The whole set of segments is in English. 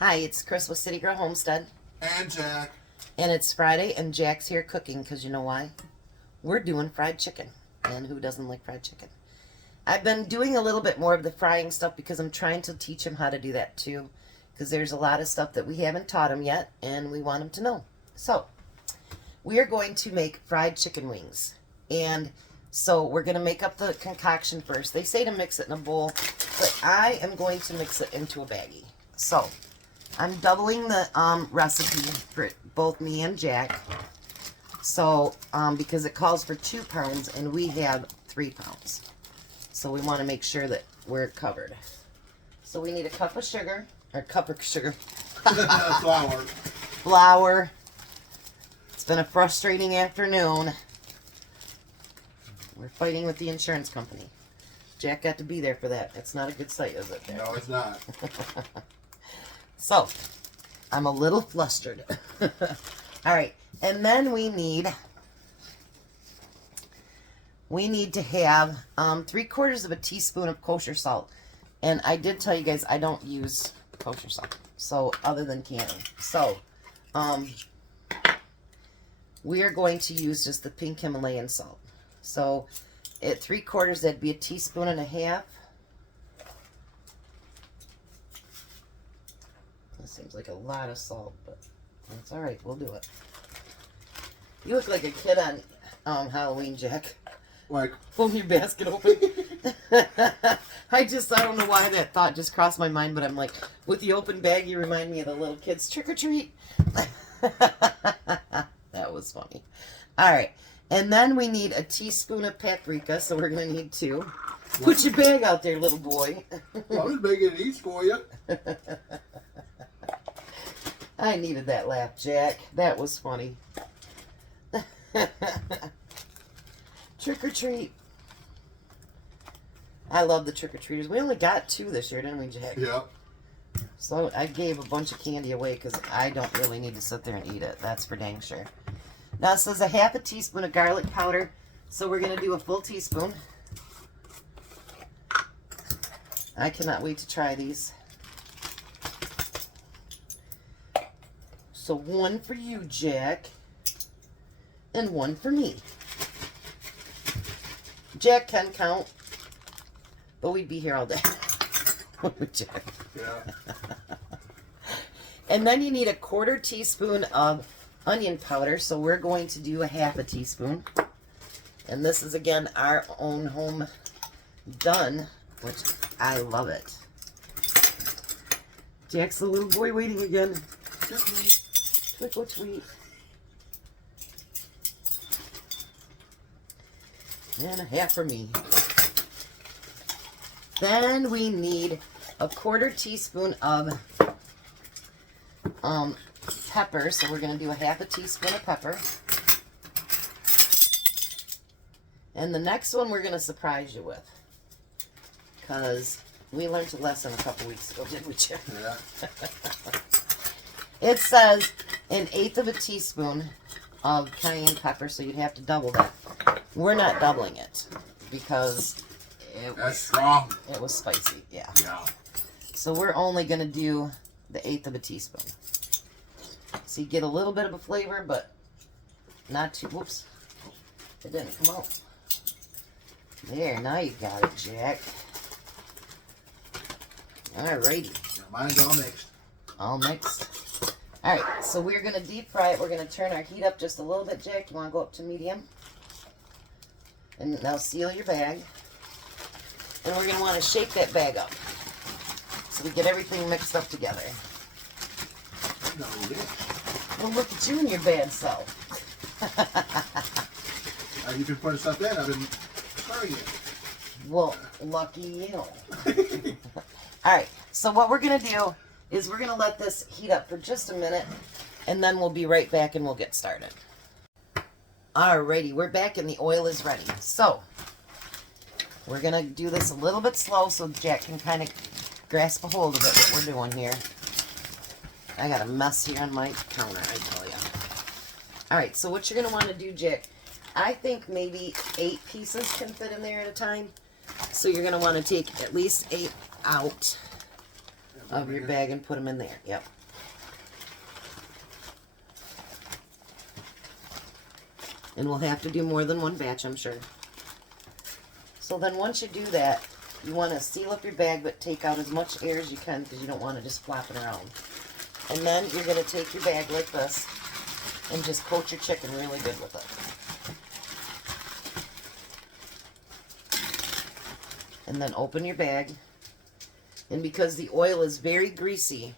Hi, it's Chris with City Girl Homestead. And Jack. And it's Friday, and Jack's here cooking, because you know why? We're doing fried chicken. And who doesn't like fried chicken? I've been doing a little bit more of the frying stuff because I'm trying to teach him how to do that too. Because there's a lot of stuff that we haven't taught him yet, and we want him to know. So, we are going to make fried chicken wings. And so we're going to make up the concoction first. They say to mix it in a bowl, but I am going to mix it into a baggie. So, I'm doubling the recipe for both me and Jack. So, because it calls for 2 pounds and we have 3 pounds. So we want to make sure that we're covered. So we need a cup of sugar, or cup of sugar. Flour. Flour. It's been a frustrating afternoon. We're fighting with the insurance company. Jack got to be there for that. It's not a good sight, is it? There? No, it's not. So, I'm a little flustered. Alright, and then we need to have 3/4 of a teaspoon of kosher salt. And I did tell you guys I don't use kosher salt, so other than canning. So, we are going to use just the pink Himalayan salt. So, at 3/4, that'd be 1.5 teaspoons. That seems like a lot of salt, but that's all right. We'll do it. You look like a kid on Halloween, Jack. Like, Pulling your basket open. I don't know why that thought just crossed my mind, but I'm like, with the open bag, you remind me of the little kids trick or treat. That was funny. All right. And then we need 1 teaspoon of paprika, so we're going to need 2. Put your bag out there, little boy. well, I'm just making it easy for you. I needed that laugh, Jack. That was funny. Trick or treat. I love the trick or treaters. We only got 2 this year, didn't we, Jack? Yeah. So I gave a bunch of candy away because I don't really need to sit there and eat it. That's for dang sure. Now it says 1/2 teaspoon of garlic powder. So we're going to do a full teaspoon. I cannot wait to try these. So 1 for you, Jack. And 1 for me. Jack can count. But we'd be here all day. Jack. Yeah. And then you need 1/4 teaspoon of onion powder. So we're going to do 1/2 teaspoon. And this is, again, our own home done, which I love it. Jack's the little boy waiting again. Twinkle tweet. And 1/2 for me. Then we need 1/4 teaspoon of pepper. So we're going to do 1/2 teaspoon of pepper. And the next one we're going to surprise you with. Because we learned a lesson a couple weeks ago, didn't we, Jack? Yeah. It says 1/8 teaspoon of cayenne pepper, so you'd have to double that. We're not doubling it because That's strong. it was spicy, yeah. Yeah. So we're only going to do the 1/8 teaspoon. So you get a little bit of a flavor, but not too, whoops, it didn't come out. There, now you got it, Jack. Alrighty. Yeah, mine's all mixed. All mixed. Alright, so we're going to deep fry it. We're going to turn our heat up just a little bit, Jack. You want to go up to medium? And now seal your bag. And we're going to want to shake that bag up so we get everything mixed up together. No, yeah. Well, look at you and your bad self. You've been putting stuff in. I've been stirring it. Well, lucky you. Alright, so what we're going to do is we're going to let this heat up for just a minute, and then we'll be right back and we'll get started. Alrighty, we're back and the oil is ready. So, we're going to do this a little bit slow so Jack can kind of grasp a hold of it, what we're doing here. I got a mess here on my counter, I tell you. Alright, so what you're going to want to do, Jack, I think maybe 8 pieces can fit in there at a time. So you're going to want to take at least 8 out. of your bag and put them in there. Yep. And we'll have to do more than one batch, I'm sure. So then once you do that, you want to seal up your bag, but take out as much air as you can because you don't want to just flop it around. And then you're going to take your bag like this and just coat your chicken really good with it. And then open your bag. And because the oil is very greasy,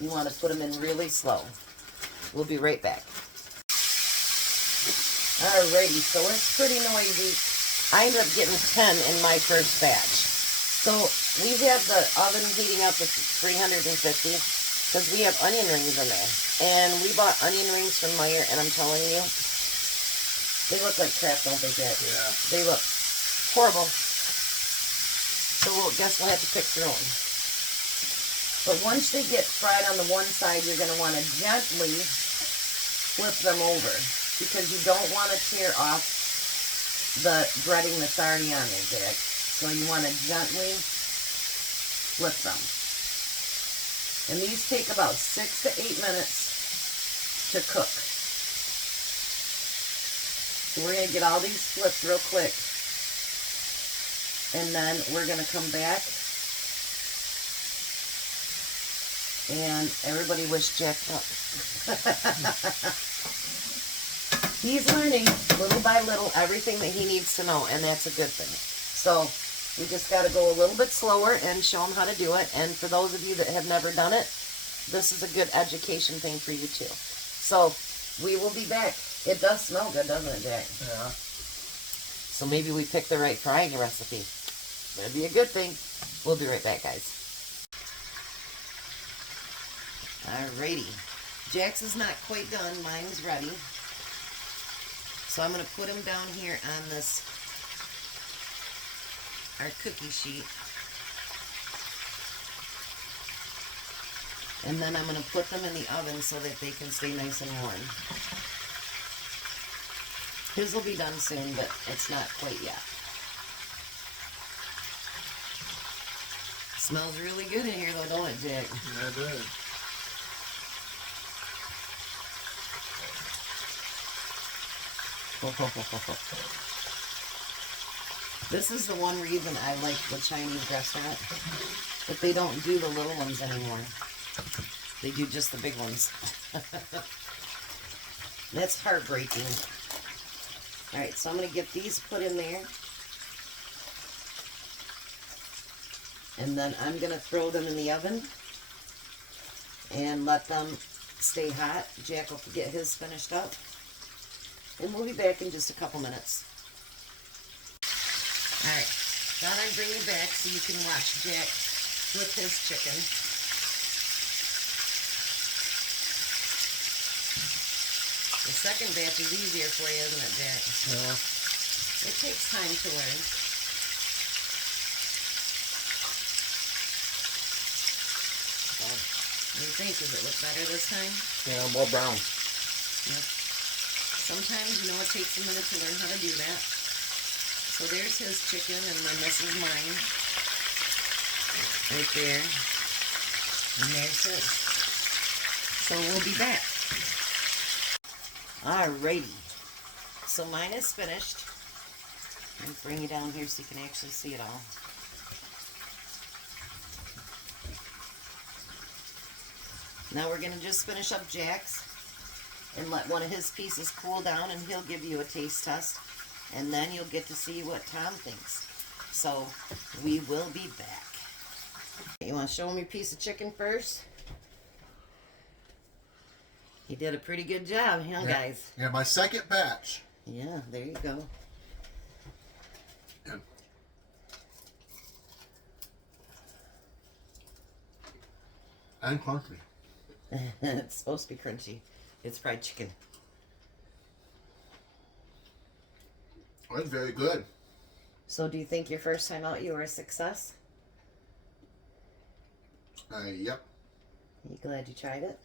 you want to put them in really slow. We'll be right back. Alrighty, so it's pretty noisy. I ended up getting 10 in my first batch. So we have the oven heating up to 350 because we have onion rings in there. And we bought onion rings from Meyer, and I'm telling you, they look like crap, don't they, Jack? Yeah. They look horrible. So guess we'll have to pick your own. But once they get fried on the one side, you're going to want to gently flip them over because you don't want to tear off the breading that's already on there, Jack. So you want to gently flip them. And these take about 6 to 8 minutes to cook. So we're going to get all these flipped real quick. And then we're going to come back. And everybody wish Jack luck. He's learning little by little everything that he needs to know, and that's a good thing. So we just got to go a little bit slower and show him how to do it. And for those of you that have never done it, this is a good education thing for you too. So we will be back. It does smell good, doesn't it, Jack? Yeah. So maybe we picked the right frying recipe. That'd be a good thing. We'll be right back, guys. Alrighty. Jack's is not quite done. Mine's ready. So I'm going to put them down here on this, our cookie sheet. And then I'm going to put them in the oven so that they can stay nice and warm. His will be done soon, but it's not quite yet. Smells really good in here though, don't it, Jack? Yeah, it does. This is the one reason I like the Chinese restaurant, but they don't do the little ones anymore. They do just the big ones. That's heartbreaking. Alright, so I'm going to get these put in there. And then I'm going to throw them in the oven and let them stay hot. Jack will get his finished up. And we'll be back in just a couple minutes. Alright, thought I'd bring you back so you can watch Jack flip his chicken. The second batch is easier for you, isn't it, Jack? Yeah. It takes time to learn. What do you think? Does it look better this time? Yeah, more brown. Yep. Sometimes, you know, it takes a minute to learn how to do that. So there's his chicken, and then this is mine. Right there. And there's his. So we'll be back. Alrighty. So mine is finished. Let me bring you down here so you can actually see it all. Now we're going to just finish up Jack's and let one of his pieces cool down, and he'll give you a taste test, and then you'll get to see what Tom thinks. So we will be back. You want to show him your piece of chicken first? He did a pretty good job, huh, Yeah. guys? Yeah, my second batch. Yeah, there you go. Yeah. And crunchy. It's supposed to be crunchy. It's fried chicken. Oh, it's very good. So do you think your first time out you were a success? Yep. Are you glad you tried it?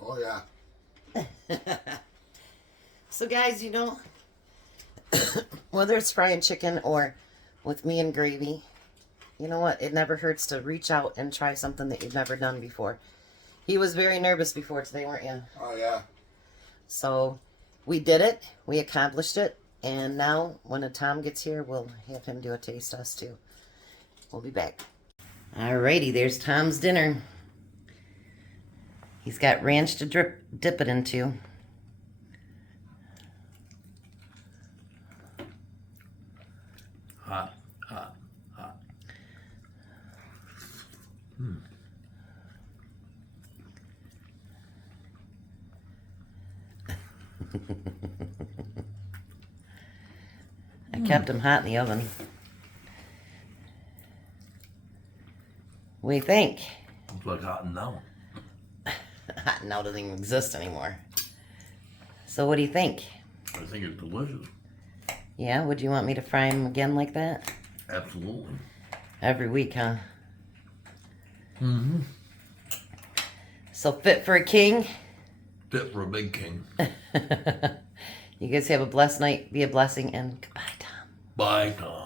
Oh, yeah. So guys, you know, whether it's frying chicken or with me and gravy, you know what? It never hurts to reach out and try something that you've never done before. He was very nervous before today, weren't you? Oh, yeah. So we did it. We accomplished it. And now when Tom gets here, we'll have him do a taste test too. We'll be back. Alrighty, there's Tom's dinner. He's got ranch to dip it into. Hot, hot, hot. Mm. I kept him hot in the oven. What do you think? Looks like hot and now. Hot now doesn't even exist anymore. So what do you think? I think it's delicious. Yeah, would you want me to fry him again like that? Absolutely. Every week, huh? Mm-hmm. So fit for a king? Fit for a big king. You guys have a blessed night. Be a blessing, and goodbye, Tom. Bye, Tom.